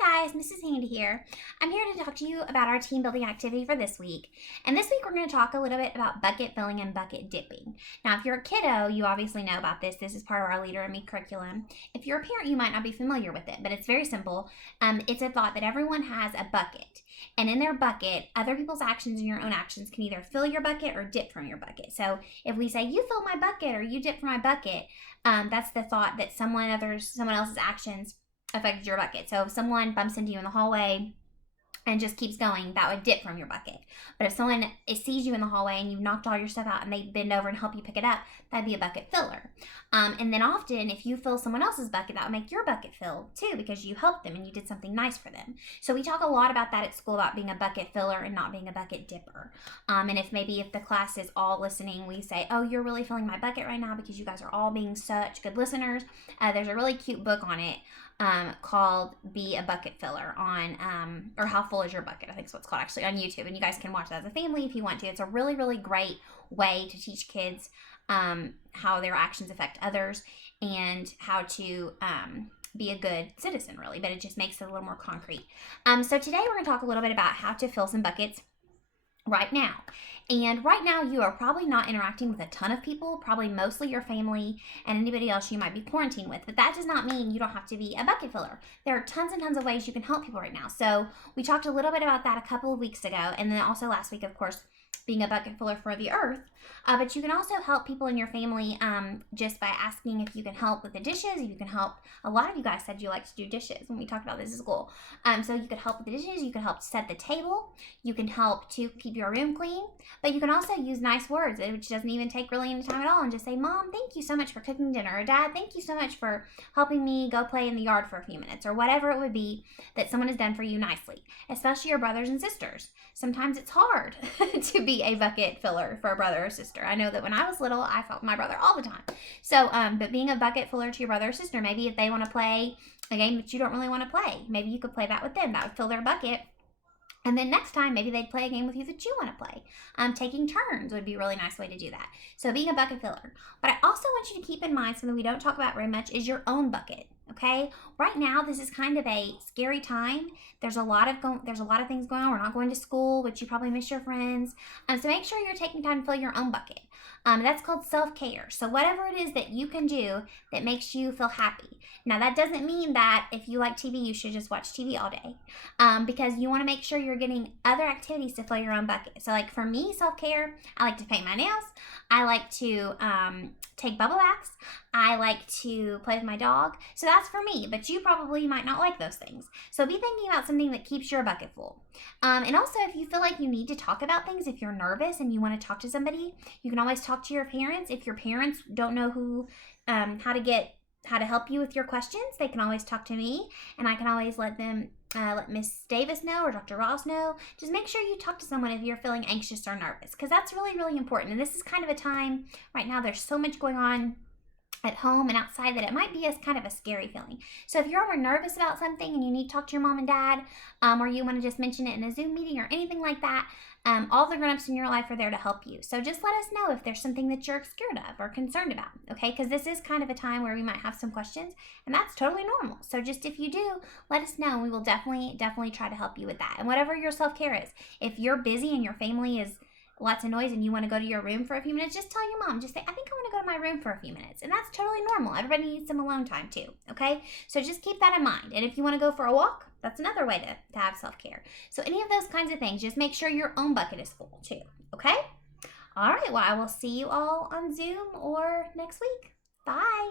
Hi guys, Mrs. Handy here. I'm here to talk to you about our team building activity for this week. And this week we're going to talk a little bit about bucket filling and bucket dipping. Now if you're a kiddo, you obviously know about this. This is part of our Leader in Me curriculum. If you're a parent, you might not be familiar with it, but it's very simple. It's a thought that everyone has a bucket. And in their bucket, other people's actions and your own actions can either fill your bucket or dip from your bucket. So if we say, you fill my bucket or you dip from my bucket, that's the thought that someone else's actions affected your bucket. So if someone bumps into you in the hallway and just keeps going, that would dip from your bucket. But if someone sees you in the hallway and you've knocked all your stuff out and they bend over and help you pick it up, that'd be a bucket filler. And then often, if you fill someone else's bucket, that would make your bucket fill too, because you helped them and you did something nice for them. So we talk a lot about that at school, about being a bucket filler and not being a bucket dipper. And if the class is all listening, we say, oh, you're really filling my bucket right now because you guys are all being such good listeners. There's a really cute book on it called Be a Bucket Filler on, or How Full is Your Bucket, I think is what it's called actually, on YouTube. And you guys can watch that as a family if you want to. It's a really, really great way to teach kids how their actions affect others and how to be a good citizen, really. But it just makes it a little more concrete. So today we're going to talk a little bit about how to fill some buckets right now. And right now you are probably not interacting with a ton of people, probably mostly your family and anybody else you might be quarantined with. But that does not mean you don't have to be a bucket filler. There are tons and tons of ways you can help people right now. So we talked a little bit about that a couple of weeks ago. And then also last week, of course, being a bucket filler for the earth. But you can also help people in your family just by asking if you can help with the dishes. You can help. A lot of you guys said you like to do dishes when we talked about this at school. So you could help with the dishes. You can help set the table. You can help to keep your room clean. But you can also use nice words, which doesn't even take really any time at all. And just say, Mom, thank you so much for cooking dinner. Or Dad, thank you so much for helping me go play in the yard for a few minutes. Or whatever it would be that someone has done for you nicely. Especially your brothers and sisters. Sometimes it's hard to be a bucket filler for a brother or sister. I know that when I was little, I felt my brother all the time. So, but being a bucket filler to your brother or sister, maybe if they want to play a game that you don't really want to play, maybe you could play that with them. That would fill their bucket. And then next time, maybe they'd play a game with you that you want to play. Taking turns would be a really nice way to do that. So being a bucket filler. But I also want you to keep in mind something we don't talk about very much is your own bucket. Okay, right now this is kind of a scary time. There's a lot of things going on. We're not going to school, which you probably miss your friends. So make sure you're taking time to fill your own bucket. That's called self-care. So whatever it is that you can do that makes you feel happy. Now that doesn't mean that if you like TV, you should just watch TV all day, because you want to make sure you're getting other activities to fill your own bucket. So like for me, self-care, I like to paint my nails. I like to take bubble baths. I like to play with my dog. So that's for me, but you probably might not like those things. So be thinking about something that keeps your bucket full. And also if you feel like you need to talk about things, if you're nervous and you want to talk to somebody, you can always talk to your parents. If your parents don't know how to help you with your questions, they can always talk to me, and I can always let Miss Davis know or Dr. Ross know. Just make sure you talk to someone if you're feeling anxious or nervous, because that's really, really important. And this is kind of a time right now, there's so much going on at home and outside that it might be kind of a scary feeling. So if you're ever nervous about something and you need to talk to your mom and dad, or you want to just mention it in a Zoom meeting or anything like that, all the grown-ups in your life are there to help you. So just let us know if there's something that you're scared of or concerned about, okay? Because this is kind of a time where we might have some questions, and that's totally normal. So just if you do, let us know, and we will definitely try to help you with that. And whatever your self-care is, if you're busy and your family is lots of noise and you want to go to your room for a few minutes, just tell your mom, just say, I think I want to go to my room for a few minutes. And that's totally normal. Everybody needs some alone time too, okay? So just keep that in mind. And if you want to go for a walk, that's another way to have self-care. So any of those kinds of things, just make sure your own bucket is full too, okay? All right, well, I will see you all on Zoom or next week. Bye.